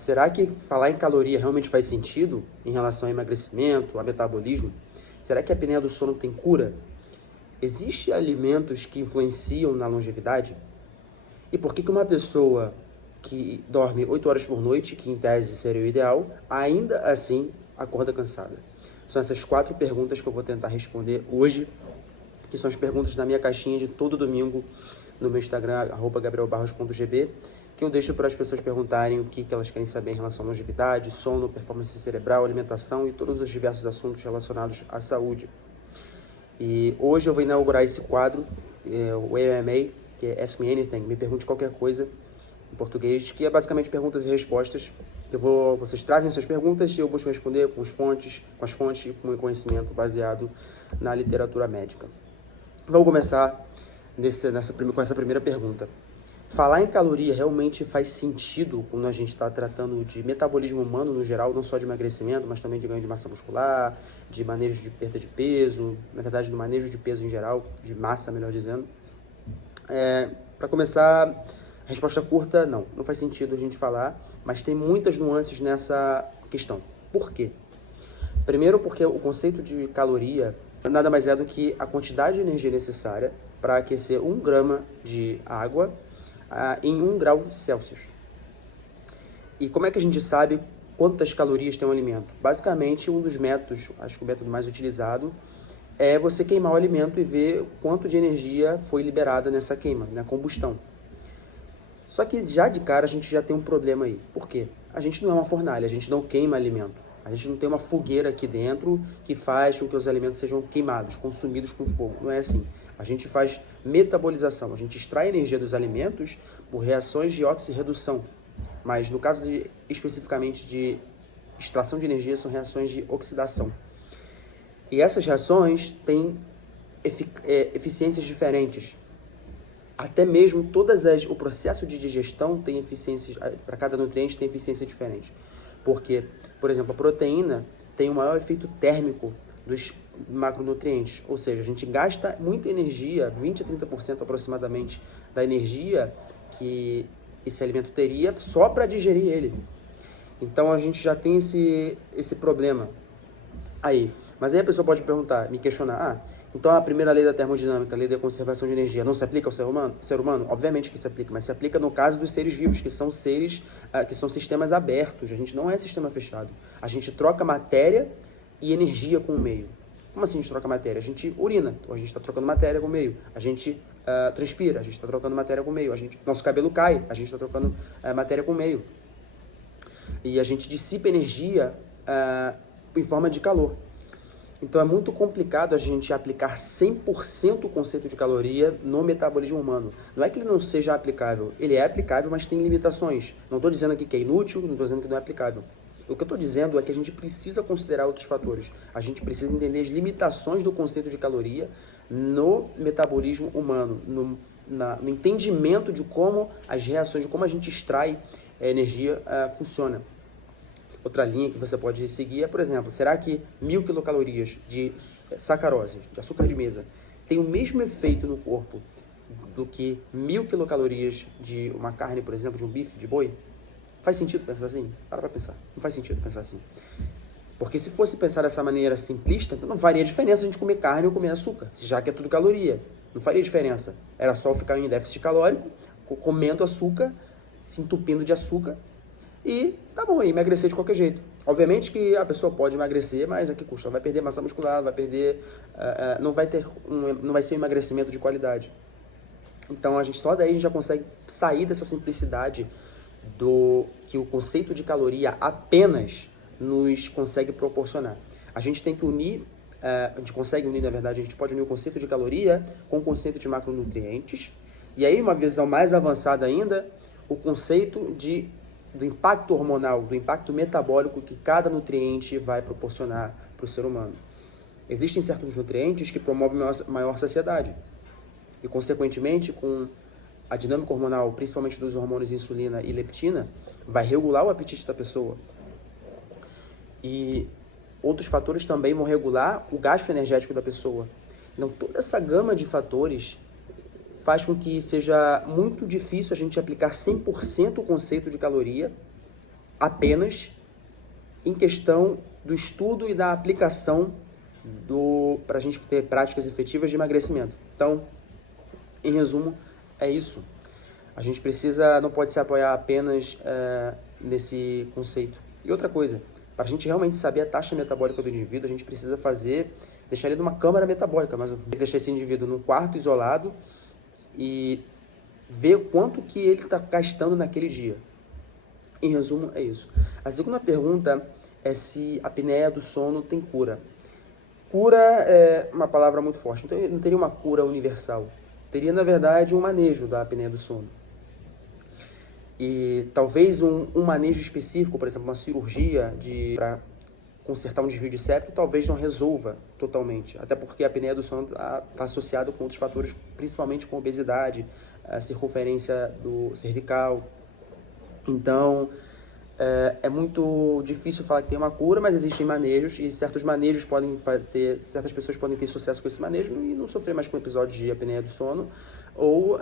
será que falar em caloria realmente faz sentido em relação ao emagrecimento, ao metabolismo? Será que a apneia do sono tem cura? Existem alimentos que influenciam na longevidade? E por que uma pessoa que dorme 8 horas por noite, que em tese seria o ideal, ainda assim acorda cansada? São essas 4 perguntas que eu vou tentar responder hoje, que são as perguntas da minha caixinha de todo domingo no meu Instagram, @gabrielbarros.gb, que eu deixo para as pessoas perguntarem o que elas querem saber em relação à longevidade, sono, performance cerebral, alimentação e todos os diversos assuntos relacionados à saúde. E hoje eu vou inaugurar esse quadro, o AMA, que é Ask Me Anything, me pergunte qualquer coisa, em português, que é basicamente perguntas e respostas. Vocês trazem suas perguntas e eu busco responder com as fontes e com o conhecimento baseado na literatura médica. Vamos começar com essa primeira pergunta. Falar em caloria realmente faz sentido quando a gente está tratando de metabolismo humano no geral, não só de emagrecimento, mas também de ganho de massa muscular, de manejo de perda de peso, na verdade, do manejo de peso em geral, de massa, melhor dizendo. Para começar, a resposta curta, não faz sentido a gente falar, mas tem muitas nuances nessa questão. Por quê? Primeiro, porque o conceito de caloria nada mais é do que a quantidade de energia necessária para aquecer 1 grama de água em 1 grau Celsius. E como é que a gente sabe quantas calorias tem um alimento? Basicamente, um dos métodos, acho que o método mais utilizado, é você queimar o alimento e ver quanto de energia foi liberada nessa queima, na combustão. Só que já de cara a gente já tem um problema aí. Por quê? A gente não é uma fornalha, a gente não queima alimento. A gente não tem uma fogueira aqui dentro que faz com que os alimentos sejam queimados, consumidos com fogo. Não é assim. A gente faz metabolização, a gente extrai energia dos alimentos por reações de oxirredução. Mas no caso especificamente de extração de energia, são reações de oxidação. E essas reações têm eficiências diferentes. Até mesmo o processo de digestão tem eficiências, para cada nutriente tem eficiência diferente. Porque, por exemplo, a proteína tem um maior efeito térmico dos macronutrientes, ou seja, a gente gasta muita energia, 20 a 30% aproximadamente da energia que esse alimento teria só para digerir ele. Então a gente já tem esse problema aí. Mas aí a pessoa pode me questionar, então a primeira lei da termodinâmica, a lei da conservação de energia, não se aplica ao ser humano? Obviamente que se aplica, mas se aplica no caso dos seres vivos, que são que são sistemas abertos. A gente não é sistema fechado. A gente troca matéria e energia com o meio. Como assim a gente troca matéria? A gente urina, então a gente está trocando matéria com o meio. A gente transpira, a gente está trocando matéria com o meio. Nosso cabelo cai, a gente está trocando matéria com o meio. E a gente dissipa energia em forma de calor. Então é muito complicado a gente aplicar 100% o conceito de caloria no metabolismo humano. Não é que ele não seja aplicável, ele é aplicável, mas tem limitações. Não estou dizendo aqui que é inútil, não estou dizendo que não é aplicável. O que eu estou dizendo é que a gente precisa considerar outros fatores. A gente precisa entender as limitações do conceito de caloria no metabolismo humano, no entendimento de como as reações, de como a gente extrai energia funciona. Outra linha que você pode seguir é, por exemplo, será que 1000 quilocalorias de sacarose, de açúcar de mesa, tem o mesmo efeito no corpo do que 1000 quilocalorias de uma carne, por exemplo, de um bife de boi? Faz sentido pensar assim? Para pensar. Não faz sentido pensar assim. Porque se fosse pensar dessa maneira simplista, então não faria diferença a gente comer carne ou comer açúcar, já que é tudo caloria. Não faria diferença. Era só ficar em déficit calórico, comendo açúcar, se entupindo de açúcar, e tá bom, emagrecer de qualquer jeito. Obviamente que a pessoa pode emagrecer, mas a que custa? Vai perder massa muscular, vai perder... não vai ser um emagrecimento de qualidade. Então, só daí a gente já consegue sair dessa simplicidade que o conceito de caloria apenas nos consegue proporcionar. A gente tem que unir, a gente consegue unir, na verdade, a gente pode unir o conceito de caloria com o conceito de macronutrientes. E aí, uma visão mais avançada ainda, o conceito do impacto hormonal, do impacto metabólico que cada nutriente vai proporcionar para o ser humano. Existem certos nutrientes que promovem maior saciedade. E, consequentemente, com a dinâmica hormonal, principalmente dos hormônios insulina e leptina, vai regular o apetite da pessoa. E outros fatores também vão regular o gasto energético da pessoa. Então, toda essa gama de fatores faz com que seja muito difícil a gente aplicar 100% o conceito de caloria apenas em questão do estudo e da aplicação para a gente ter práticas efetivas de emagrecimento. Então, em resumo, é isso. A gente não pode se apoiar apenas nesse conceito. E outra coisa, para a gente realmente saber a taxa metabólica do indivíduo, a gente precisa deixar ele numa câmara metabólica, mas deixar esse indivíduo num quarto isolado e ver quanto que ele está gastando naquele dia. Em resumo, é isso. A segunda pergunta é se a apneia do sono tem cura. Cura é uma palavra muito forte, então não teria uma cura universal. Teria, na verdade, um manejo da apneia do sono. E talvez um manejo específico, por exemplo, uma cirurgia para consertar um desvio de septo, talvez não resolva totalmente. Até porque a apneia do sono está associada com outros fatores, principalmente com obesidade, a circunferência do cervical. Então, é muito difícil falar que tem uma cura, mas existem manejos e certas pessoas podem ter sucesso com esse manejo e não sofrer mais com episódios de apneia do sono ou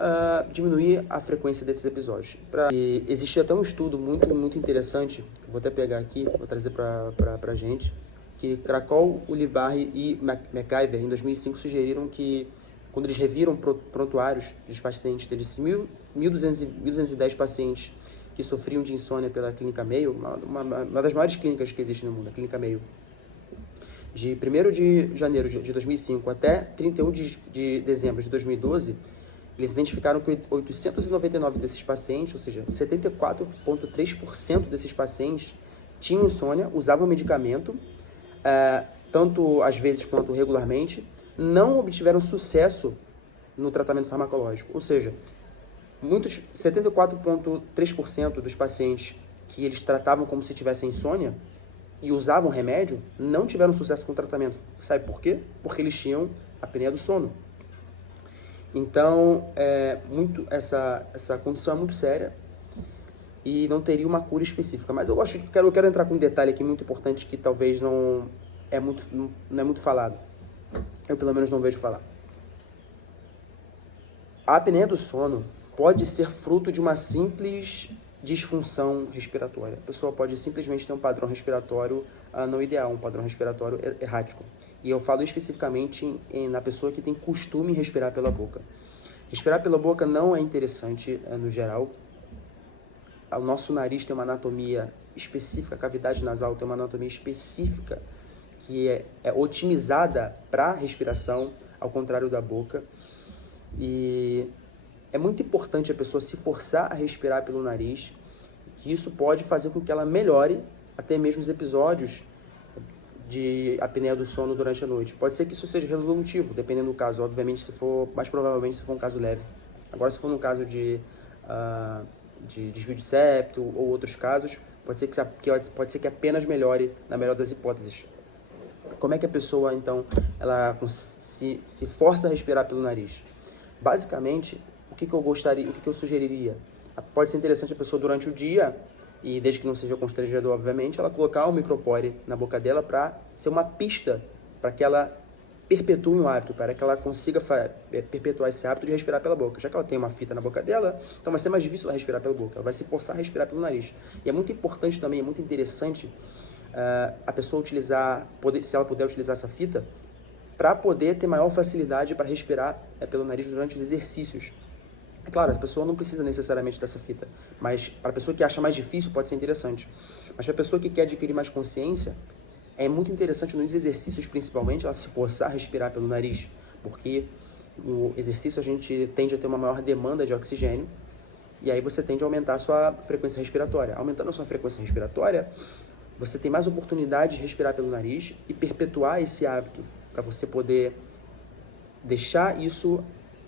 diminuir a frequência desses episódios. E existe até um estudo muito interessante, que eu vou até pegar aqui, vou trazer para a gente, que Krakow, Ulibarri e McIver, em 2005, sugeriram que, quando eles reviram prontuários dos pacientes, deles 1.210 pacientes que sofriam de insônia pela Clínica Mayo, uma das maiores clínicas que existe no mundo, a Clínica Mayo. De 1º de janeiro de 2005 até 31 de dezembro de 2012, eles identificaram que 899 desses pacientes, ou seja, 74,3% desses pacientes tinham insônia, usavam medicamento, tanto às vezes quanto regularmente, não obtiveram sucesso no tratamento farmacológico, ou seja, 74,3% dos pacientes que eles tratavam como se tivessem insônia e usavam remédio não tiveram sucesso com o tratamento. Sabe por quê? Porque eles tinham apneia do sono. Então, essa condição é muito séria e não teria uma cura específica. Mas eu quero entrar com um detalhe aqui muito importante que talvez não é muito falado. Eu, pelo menos, não vejo falar. A apneia do sono pode ser fruto de uma simples disfunção respiratória. A pessoa pode simplesmente ter um padrão respiratório não ideal, um padrão respiratório errático. E eu falo especificamente na pessoa que tem costume em respirar pela boca. Respirar pela boca não é interessante no geral. O nosso nariz tem uma anatomia específica, a cavidade nasal tem uma anatomia específica que é otimizada para respiração, ao contrário da boca. E é muito importante a pessoa se forçar a respirar pelo nariz, que isso pode fazer com que ela melhore até mesmo os episódios de apneia do sono durante a noite. Pode ser que isso seja resolutivo, dependendo do caso. Obviamente, mais provavelmente, se for um caso leve. Agora, se for no caso de desvio de septo ou outros casos, pode ser que apenas melhore, na melhor das hipóteses. Como é que a pessoa, então, ela se força a respirar pelo nariz? Basicamente, o que eu sugeriria? Pode ser interessante a pessoa durante o dia, e desde que não seja constrangedor, obviamente, ela colocar o micropore na boca dela para ser uma pista para que ela perpetue um hábito, para que ela consiga perpetuar esse hábito de respirar pela boca. Já que ela tem uma fita na boca dela, então vai ser mais difícil ela respirar pela boca, ela vai se forçar a respirar pelo nariz. E é muito importante também, é muito interessante a pessoa se ela puder utilizar essa fita, para poder ter maior facilidade para respirar pelo nariz durante os exercícios. É claro, a pessoa não precisa necessariamente dessa fita, mas para a pessoa que acha mais difícil pode ser interessante. Mas para a pessoa que quer adquirir mais consciência, é muito interessante nos exercícios principalmente ela se forçar a respirar pelo nariz, porque no exercício a gente tende a ter uma maior demanda de oxigênio e aí você tende a aumentar a sua frequência respiratória. Aumentando a sua frequência respiratória, você tem mais oportunidade de respirar pelo nariz e perpetuar esse hábito, para você poder deixar isso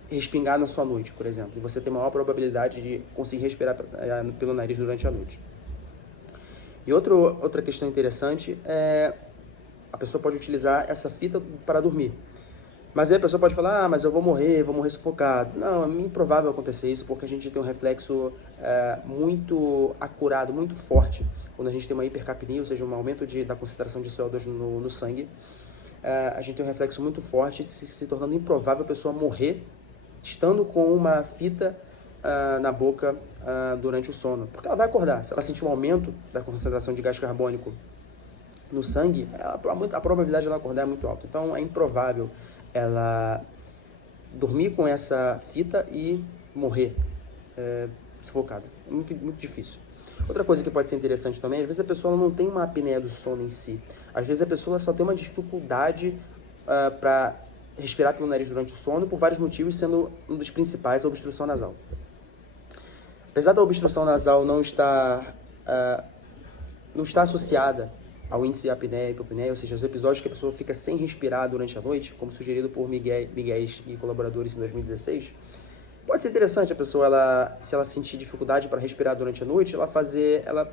respingar na sua noite, por exemplo. E você tem maior probabilidade de conseguir respirar pelo nariz durante a noite. E outra questão interessante é a pessoa pode utilizar essa fita para dormir. Mas aí a pessoa pode falar, mas eu vou morrer sufocado. Não, é improvável acontecer isso, porque a gente tem um reflexo muito acurado, muito forte, quando a gente tem uma hipercapnia, ou seja, um aumento da concentração de CO2 no sangue. A gente tem um reflexo muito forte, se tornando improvável a pessoa morrer estando com uma fita na boca durante o sono, porque ela vai acordar. Se ela sentir um aumento da concentração de gás carbônico no sangue, a probabilidade de ela acordar é muito alta. Então é improvável ela dormir com essa fita e morrer sufocada. É muito, muito difícil. Outra coisa que pode ser interessante também, às vezes a pessoa não tem uma apneia do sono em si. Às vezes a pessoa só tem uma dificuldade para respirar pelo nariz durante o sono, por vários motivos, sendo um dos principais a obstrução nasal. Apesar da obstrução nasal não estar associada ao índice de apneia e hipopneia, ou seja, os episódios que a pessoa fica sem respirar durante a noite, como sugerido por Miguel e colaboradores em 2016, pode ser interessante a pessoa, se ela sentir dificuldade para respirar durante a noite, ela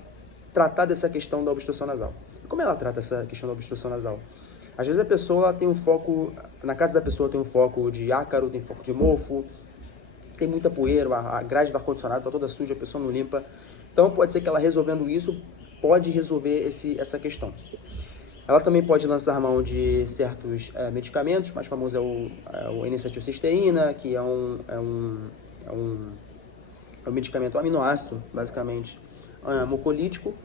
tratar dessa questão da obstrução nasal. E como ela trata essa questão da obstrução nasal? Às vezes a pessoa tem um foco, na casa da pessoa tem um foco de ácaro, tem foco de mofo, tem muita poeira, a grade do ar-condicionado está toda suja, a pessoa não limpa. Então pode ser que ela resolvendo isso, pode resolver essa questão. Ela também pode lançar mão de certos medicamentos, o mais famoso é o N-acetilcisteína, que é um medicamento aminoácido, basicamente, mucolítico,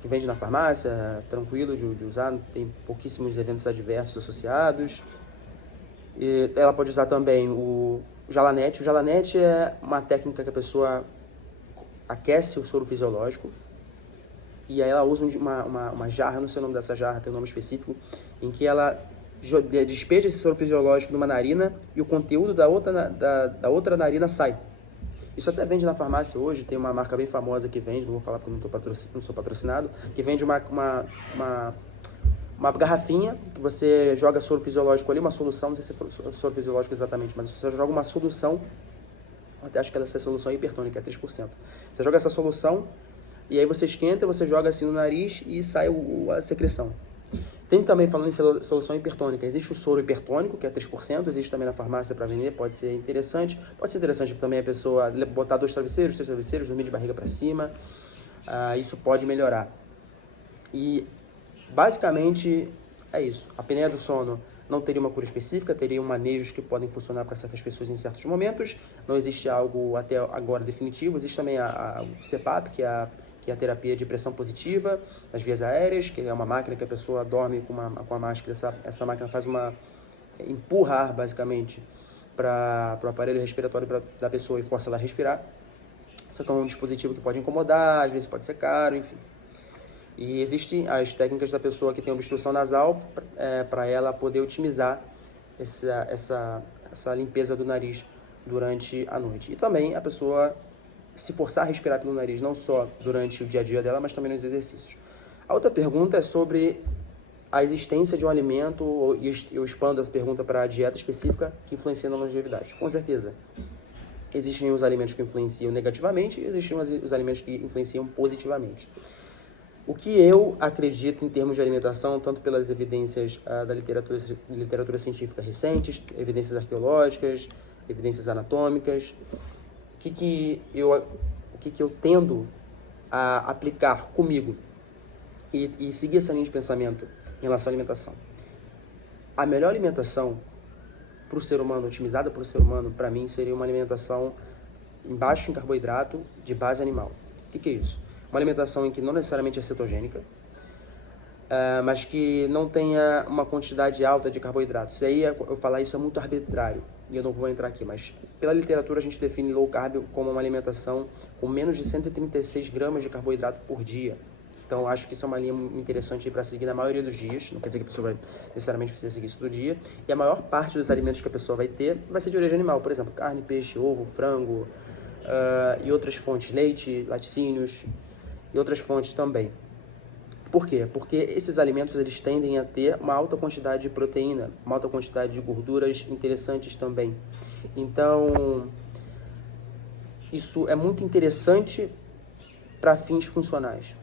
que vende na farmácia, tranquilo de usar, tem pouquíssimos eventos adversos associados. E ela pode usar também o Jalanete. O Jalanete é uma técnica que a pessoa aquece o soro fisiológico, e aí ela usa uma jarra, não sei o nome dessa jarra, tem um nome específico, em que ela despeja esse soro fisiológico numa narina e o conteúdo da outra narina sai. Isso até vende na farmácia hoje, tem uma marca bem famosa que vende, não vou falar porque não sou patrocinado, que vende uma garrafinha que você joga soro fisiológico ali, uma solução, não sei se é soro fisiológico exatamente, mas você joga uma solução, até acho que essa solução é hipertônica, é 3%. Você joga essa solução e aí você esquenta, você joga assim no nariz e sai a secreção. Tem também, falando em solução hipertônica, existe o soro hipertônico, que é 3%, existe também na farmácia para vender, pode ser interessante. Pode ser interessante também a pessoa botar 2 travesseiros, 3 travesseiros, dormir de barriga para cima, isso pode melhorar. E basicamente é isso. A apneia do sono não teria uma cura específica, teria manejos que podem funcionar para certas pessoas em certos momentos. Não existe algo até agora definitivo. Existe também o CPAP, que é a terapia de pressão positiva nas vias aéreas, que é uma máquina que a pessoa dorme com a máscara. Essa máquina empurra ar, basicamente, para o aparelho respiratório da pessoa e força ela a respirar. Só que é um dispositivo que pode incomodar, às vezes pode ser caro, enfim. E existem as técnicas da pessoa que tem obstrução nasal para ela poder otimizar essa limpeza do nariz durante a noite. E também a pessoa se forçar a respirar pelo nariz, não só durante o dia a dia dela, mas também nos exercícios. A outra pergunta é sobre a existência de um alimento, e eu expando essa pergunta para a dieta específica que influencia na longevidade. Com certeza, existem os alimentos que influenciam negativamente e existem os alimentos que influenciam positivamente. O que eu acredito em termos de alimentação, tanto pelas evidências da literatura científica recentes, evidências arqueológicas, evidências anatômicas, o que eu tendo a aplicar comigo e seguir essa linha de pensamento em relação à alimentação. A melhor alimentação para o ser humano, otimizada para o ser humano, para mim, seria uma alimentação baixa em carboidrato, de base animal. O que é isso? Uma alimentação em que não necessariamente é cetogênica, mas que não tenha uma quantidade alta de carboidratos. E aí eu falar isso é muito arbitrário, e eu não vou entrar aqui, mas pela literatura a gente define low carb como uma alimentação com menos de 136 gramas de carboidrato por dia. Então eu acho que isso é uma linha interessante para seguir na maioria dos dias, não quer dizer que a pessoa vai necessariamente precisar seguir isso todo dia. E a maior parte dos alimentos que a pessoa vai ter vai ser de origem animal, por exemplo, carne, peixe, ovo, frango e outras fontes, leite, laticínios e outras fontes também. Por quê? Porque esses alimentos eles tendem a ter uma alta quantidade de proteína, uma alta quantidade de gorduras interessantes também. Então, isso é muito interessante para fins funcionais,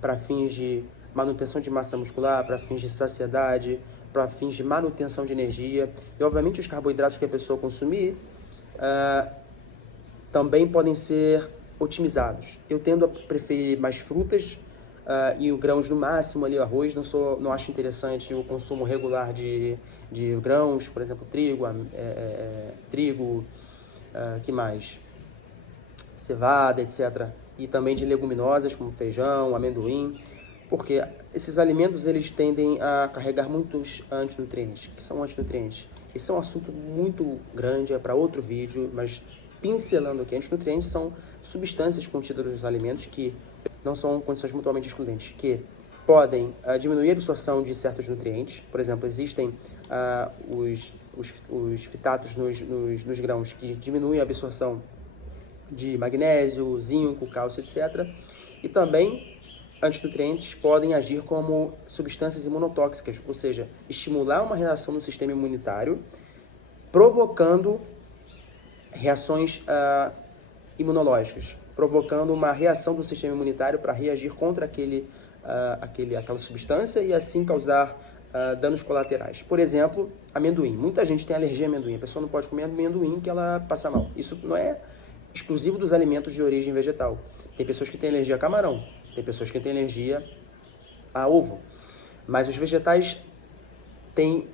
para fins de manutenção de massa muscular, para fins de saciedade, para fins de manutenção de energia. E, obviamente, os carboidratos que a pessoa consumir também podem ser otimizados. Eu tendo a preferir mais frutas e grãos no máximo, ali, arroz. Não acho interessante o consumo regular de grãos, por exemplo, trigo, que mais? Cevada, etc. E também de leguminosas como feijão, amendoim, porque esses alimentos eles tendem a carregar muitos antinutrientes. O que são antinutrientes? Esse é um assunto muito grande, é para outro vídeo, mas pincelando aqui, antinutrientes são substâncias contidas nos alimentos que não são condições mutuamente excludentes, que podem diminuir a absorção de certos nutrientes. Por exemplo, existem os fitatos nos grãos que diminuem a absorção de magnésio, zinco, cálcio, etc. E também antinutrientes podem agir como substâncias imunotóxicas, ou seja, estimular uma reação no sistema imunitário, provocando reações imunológicas, provocando uma reação do sistema imunitário para reagir contra aquela substância e assim causar danos colaterais. Por exemplo, amendoim. Muita gente tem alergia a amendoim. A pessoa não pode comer amendoim que ela passa mal. Isso não é exclusivo dos alimentos de origem vegetal. Tem pessoas que têm alergia a camarão. Tem pessoas que têm alergia a ovo. Mas os vegetais têm...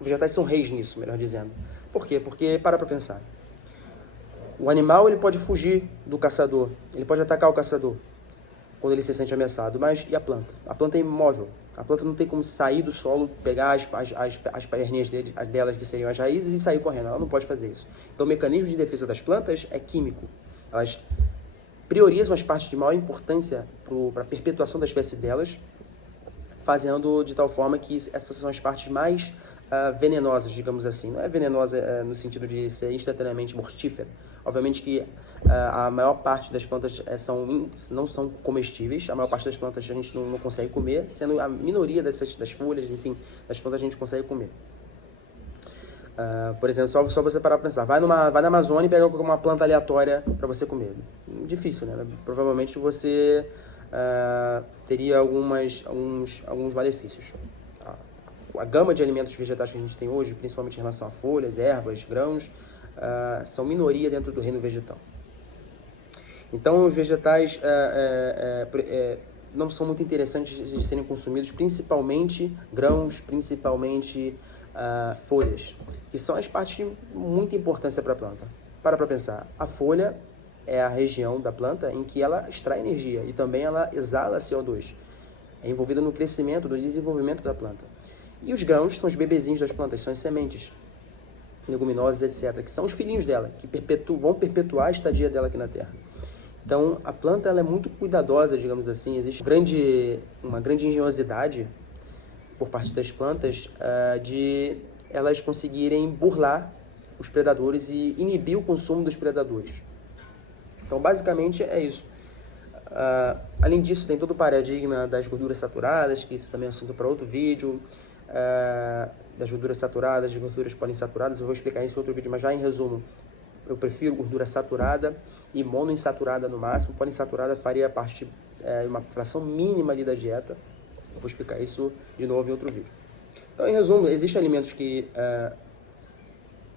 vegetais são reis nisso, melhor dizendo. Por quê? Porque, para pensar. O animal ele pode fugir do caçador. Ele pode atacar o caçador quando ele se sente ameaçado. Mas e a planta? A planta é imóvel. A planta não tem como sair do solo, pegar as perninhas delas, que seriam as raízes, e sair correndo. Ela não pode fazer isso. Então, o mecanismo de defesa das plantas é químico. Elas priorizam as partes de maior importância para a perpetuação da espécie delas, fazendo de tal forma que essas são as partes mais venenosas, digamos assim. Não é venenosa no sentido de ser instantaneamente mortífera. Obviamente que a maior parte das plantas não são comestíveis. A maior parte das plantas a gente não consegue comer, sendo a minoria das folhas, enfim, das plantas a gente consegue comer. Por exemplo, só você parar para pensar. Vai na Amazônia e pega uma planta aleatória para você comer. Difícil, né? Provavelmente você teria alguns malefícios. A gama de alimentos vegetais que a gente tem hoje, principalmente em relação a folhas, ervas, grãos, são minoria dentro do reino vegetal. Então, os vegetais não são muito interessantes de serem consumidos, principalmente grãos, principalmente folhas, que são as partes de muita importância para a planta. Para pensar, a folha é a região da planta em que ela extrai energia e também ela exala CO2. É envolvida no crescimento, no desenvolvimento da planta. E os grãos são os bebezinhos das plantas, são as sementes, leguminosas, etc., que são os filhinhos dela, que vão perpetuar a estadia dela aqui na Terra. Então, a planta ela é muito cuidadosa, digamos assim. Existe uma grande engenhosidade por parte das plantas de elas conseguirem burlar os predadores e inibir o consumo dos predadores. Então, basicamente, é isso. Além disso, tem todo o paradigma das gorduras saturadas, que isso também é assunto para outro vídeo, das gorduras saturadas, de gorduras poliinsaturadas. Eu vou explicar isso em outro vídeo, mas já em resumo, eu prefiro gordura saturada e monoinsaturada no máximo. Poliinsaturada faria parte uma fração mínima ali da dieta. Eu vou explicar isso de novo em outro vídeo. Então, em resumo, existem alimentos que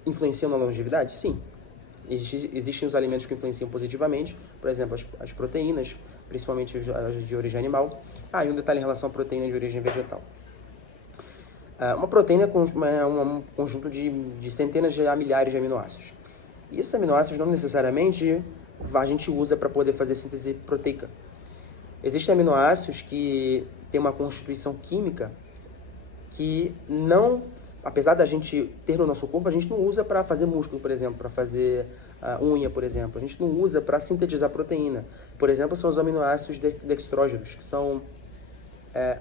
influenciam na longevidade? Sim. Existem os alimentos que influenciam positivamente, por exemplo, as proteínas, principalmente as de origem animal. E um detalhe em relação à proteína de origem vegetal. Uma proteína é um conjunto de centenas a milhares de aminoácidos. E esses aminoácidos não necessariamente a gente usa para poder fazer síntese proteica. Existem aminoácidos que têm uma constituição química que não, apesar da gente ter no nosso corpo, a gente não usa para fazer músculo, por exemplo, para fazer unha, por exemplo. A gente não usa para sintetizar proteína. Por exemplo, são os aminoácidos dextrógenos, que são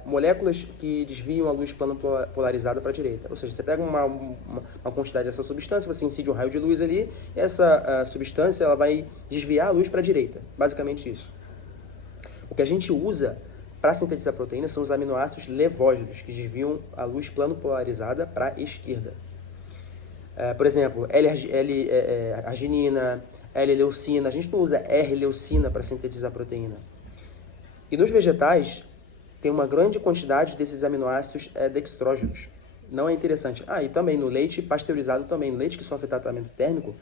moléculas que desviam a luz plano polarizada para a direita. Ou seja, você pega uma quantidade dessa substância, você incide um raio de luz ali, e essa substância ela vai desviar a luz para a direita. Basicamente isso. O que a gente usa para sintetizar proteína são os aminoácidos levógenos, que desviam a luz plano polarizada para a esquerda. Por exemplo, L-arginina, L-leucina. A gente não usa R-leucina para sintetizar proteína. E nos vegetais, tem uma grande quantidade desses aminoácidos dextrógenos. Não é interessante. E também no leite pasteurizado também, no leite que sofre tratamento térmico,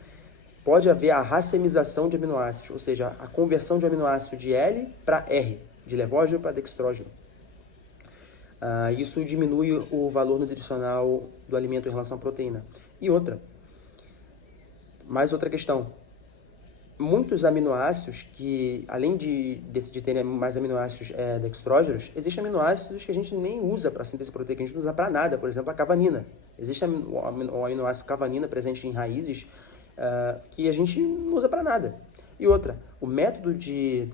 pode haver a racemização de aminoácidos, ou seja, a conversão de aminoácido de L para R, de levógeno para dextrógeno. Isso diminui o valor nutricional do alimento em relação à proteína. E outra, Mais outra questão. Muitos aminoácidos que, além de terem mais aminoácidos dextrógenos, existem aminoácidos que a gente nem usa para síntese proteica, a gente não usa para nada, por exemplo, a cavanina. Existe o aminoácido cavanina presente em raízes que a gente não usa para nada. E outra, o método de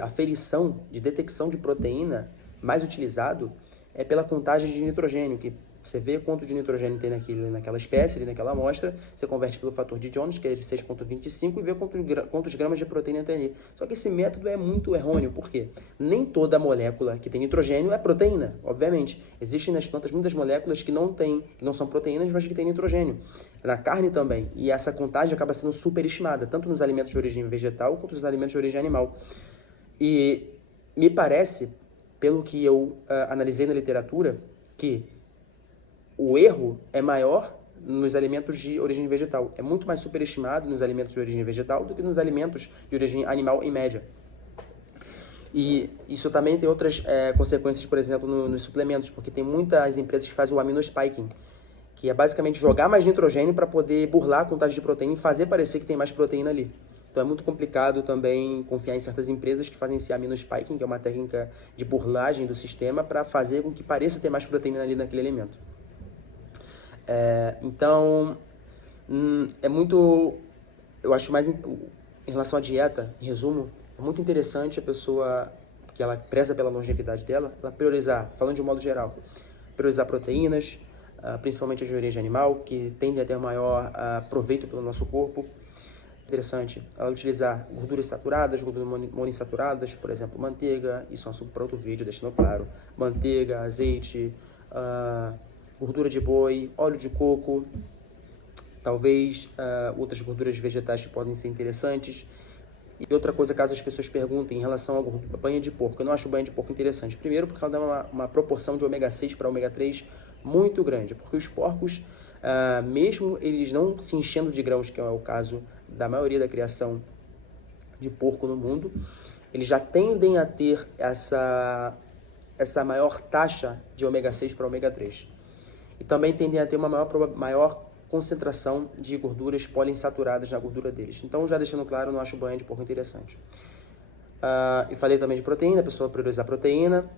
aferição, de detecção de proteína mais utilizado é pela contagem de nitrogênio, que você vê quanto de nitrogênio tem naquela espécie, naquela amostra, você converte pelo fator de Jones, que é de 6,25, e vê quantos gramas de proteína tem ali. Só que esse método é muito errôneo, por quê? Nem toda molécula que tem nitrogênio é proteína, obviamente. Existem nas plantas muitas moléculas que não são proteínas, mas que têm nitrogênio. Na carne também. E essa contagem acaba sendo superestimada, tanto nos alimentos de origem vegetal quanto nos alimentos de origem animal. E me parece, pelo que eu analisei na literatura, que o erro é maior nos alimentos de origem vegetal. É muito mais superestimado nos alimentos de origem vegetal do que nos alimentos de origem animal, em média. E isso também tem outras consequências, por exemplo, nos suplementos, porque tem muitas empresas que fazem o aminospiking, que é basicamente jogar mais nitrogênio para poder burlar a contagem de proteína e fazer parecer que tem mais proteína ali. Então é muito complicado também confiar em certas empresas que fazem esse aminospiking, que é uma técnica de burlagem do sistema para fazer com que pareça ter mais proteína ali naquele alimento. Então, é muito, eu acho mais, em relação à dieta, em resumo, é muito interessante a pessoa, que ela preza pela longevidade dela, ela priorizar, falando de um modo geral, priorizar proteínas, principalmente as de origem animal, que tendem a ter maior proveito pelo nosso corpo. Interessante ela utilizar gorduras saturadas, gorduras monoinsaturadas, por exemplo, manteiga, isso é um assunto para outro vídeo, deixando claro, manteiga, azeite, gordura de boi, óleo de coco, talvez outras gorduras vegetais que podem ser interessantes. E outra coisa, caso as pessoas perguntem em relação à banha de porco, eu não acho banha de porco interessante. Primeiro, porque ela dá uma proporção de ômega 6 para ômega 3 muito grande, porque os porcos, mesmo eles não se enchendo de grãos, que é o caso da maioria da criação de porco no mundo, eles já tendem a ter essa maior taxa de ômega 6 para ômega 3. E também tendem a ter uma maior concentração de gorduras poliinsaturadas na gordura deles. Então, já deixando claro, eu não acho banha de porco interessante. E falei também de proteína, a pessoa priorizar proteína,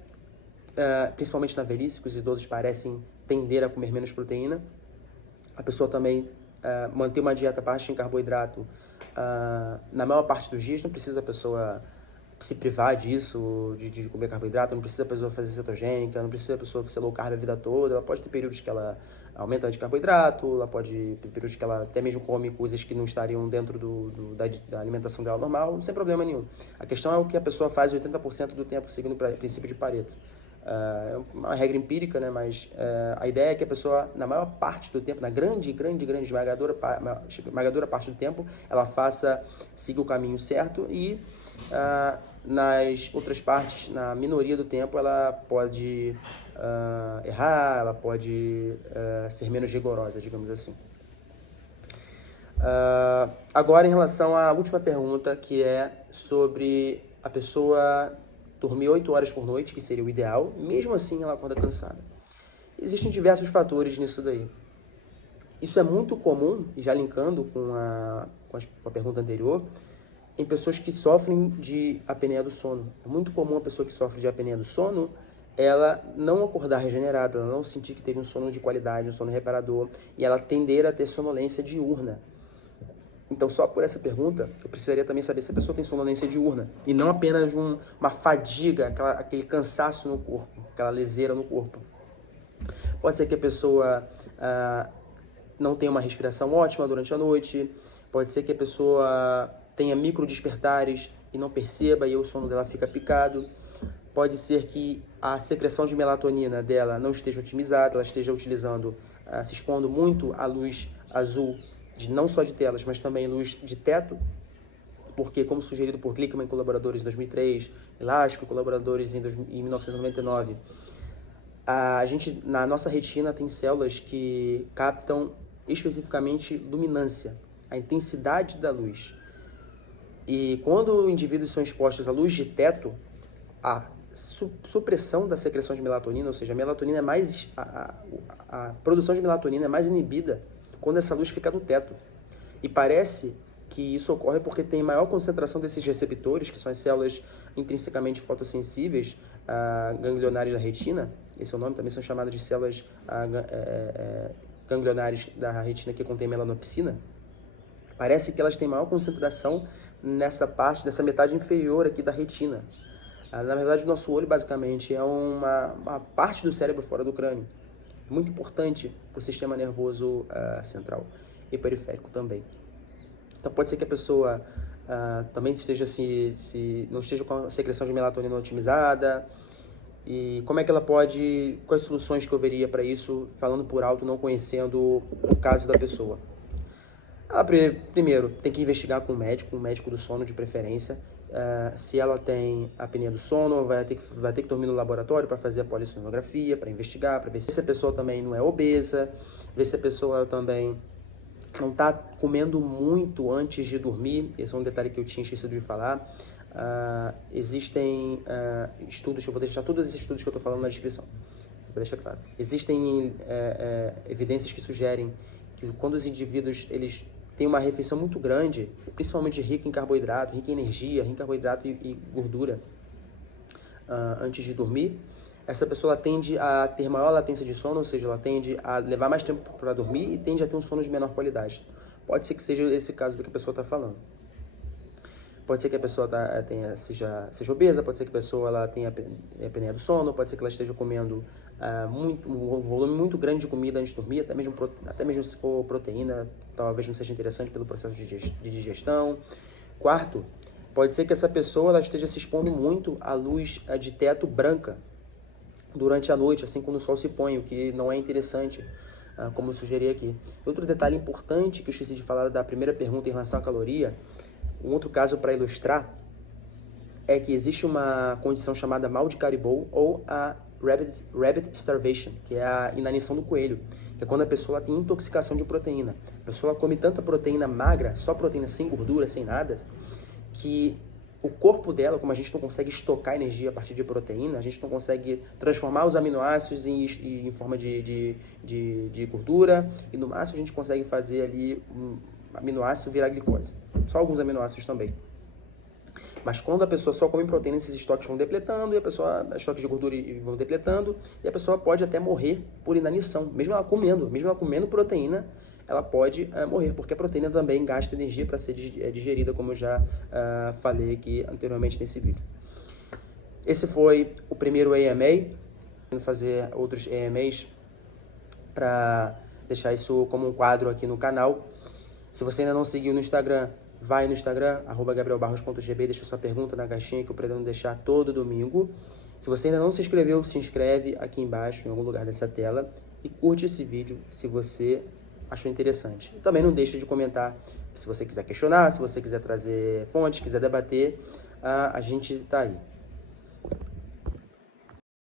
principalmente na velhice, que os idosos parecem tender a comer menos proteína. A pessoa também manter uma dieta baixa em carboidrato na maior parte dos dias, não precisa a pessoa se privar disso, de comer carboidrato, não precisa a pessoa fazer cetogênica, não precisa a pessoa ser low carb a vida toda, ela pode ter períodos que ela aumenta de carboidrato, ela pode ter períodos que ela até mesmo come coisas que não estariam dentro da alimentação dela normal, sem problema nenhum. A questão é o que a pessoa faz 80% do tempo, seguindo o princípio de Pareto. É uma regra empírica, né? Mas a ideia é que a pessoa, na maior parte do tempo, na grande esmagadora parte do tempo, ela siga o caminho certo e nas outras partes, na minoria do tempo, ela pode errar, ela pode ser menos rigorosa, digamos assim. Agora, em relação à última pergunta, que é sobre a pessoa dormir 8 horas por noite, que seria o ideal, mesmo assim ela acorda cansada. Existem diversos fatores nisso daí. Isso é muito comum, já linkando com a pergunta anterior, em pessoas que sofrem de apneia do sono. É muito comum a pessoa que sofre de apneia do sono, ela não acordar regenerada, ela não sentir que teve um sono de qualidade, um sono reparador, e ela tender a ter sonolência diurna. Então, só por essa pergunta, eu precisaria também saber se a pessoa tem sonolência diurna, e não apenas uma fadiga, aquele cansaço no corpo, aquela leseira no corpo. Pode ser que a pessoa não tenha uma respiração ótima durante a noite, pode ser que a pessoa tenha micro despertares e não perceba e o sono dela fica picado. Pode ser que a secreção de melatonina dela não esteja otimizada, ela esteja se expondo muito à luz azul, não só de telas, mas também luz de teto, porque, como sugerido por Glickman e colaboradores em 2003, Elástico e colaboradores em 1999, na nossa retina tem células que captam especificamente luminância, a intensidade da luz. E quando indivíduos são expostos à luz de teto, a supressão da secreção de melatonina, ou seja, a produção de melatonina é mais inibida quando essa luz fica no teto. E parece que isso ocorre porque tem maior concentração desses receptores, que são as células intrinsecamente fotossensíveis, ganglionares da retina. Esse é o nome, também são chamadas de células ganglionares da retina que contém melanopsina. Parece que elas têm maior concentração nessa parte, nessa metade inferior aqui da retina. Na verdade, o nosso olho, basicamente, é uma parte do cérebro fora do crânio. Muito importante para o sistema nervoso central e periférico também. Então, pode ser que a pessoa também esteja não esteja com a secreção de melatonina otimizada. E como é que ela pode... Quais soluções que eu veria para isso, falando por alto, não conhecendo o caso da pessoa? Ela, primeiro, tem que investigar com um médico do sono de preferência. Se ela tem apneia do sono, vai ter que dormir no laboratório para fazer a polissonografia, para investigar, para ver se a pessoa também não é obesa, ver se a pessoa também não está comendo muito antes de dormir. Esse é um detalhe que eu tinha esquecido de falar. Existem estudos, eu vou deixar todos esses estudos que eu estou falando na descrição, vou deixar claro. Existem evidências que sugerem que quando os indivíduos eles têm uma refeição muito grande, principalmente rica em carboidrato, rica em energia, rica em carboidrato e gordura, antes de dormir, essa pessoa ela tende a ter maior latência de sono, ou seja, ela tende a levar mais tempo para dormir e tende a ter um sono de menor qualidade. Pode ser que seja esse caso que a pessoa está falando. Pode ser que a pessoa seja obesa, pode ser que a pessoa ela tenha apneia do sono, pode ser que ela esteja comendo um volume muito grande de comida antes de dormir, até mesmo se for proteína, talvez não seja interessante pelo processo de digestão. Quarto, pode ser que essa pessoa ela esteja se expondo muito à luz de teto branca durante a noite, assim quando o sol se põe, o que não é interessante, como eu sugeri aqui. Outro detalhe importante que eu esqueci de falar da primeira pergunta em relação à caloria, um outro caso para ilustrar é que existe uma condição chamada mal de Caribou ou a rabbit starvation, que é a inanição do coelho, que é quando a pessoa tem intoxicação de proteína. A pessoa come tanta proteína magra, só proteína sem gordura, sem nada, que o corpo dela, como a gente não consegue estocar energia a partir de proteína, a gente não consegue transformar os aminoácidos em forma de gordura, e no máximo a gente consegue fazer ali um aminoácido virar glicose. Só alguns aminoácidos também. Mas quando a pessoa só come proteína, esses estoques vão depletando, estoques de gordura vão depletando, e a pessoa pode até morrer por inanição. Mesmo ela comendo proteína, ela pode morrer, porque a proteína também gasta energia para ser digerida, como eu já falei aqui anteriormente nesse vídeo. Esse foi o primeiro AMA. Vou fazer outros AMAs para deixar isso como um quadro aqui no canal. Se você ainda não seguiu no Instagram, vai no Instagram, @gabrielbarros.gb, deixa sua pergunta na caixinha que eu pretendo deixar todo domingo. Se você ainda não se inscreveu, se inscreve aqui embaixo, em algum lugar dessa tela, e curte esse vídeo se você achou interessante. Também não deixe de comentar se você quiser questionar, se você quiser trazer fontes, quiser debater, a gente tá aí.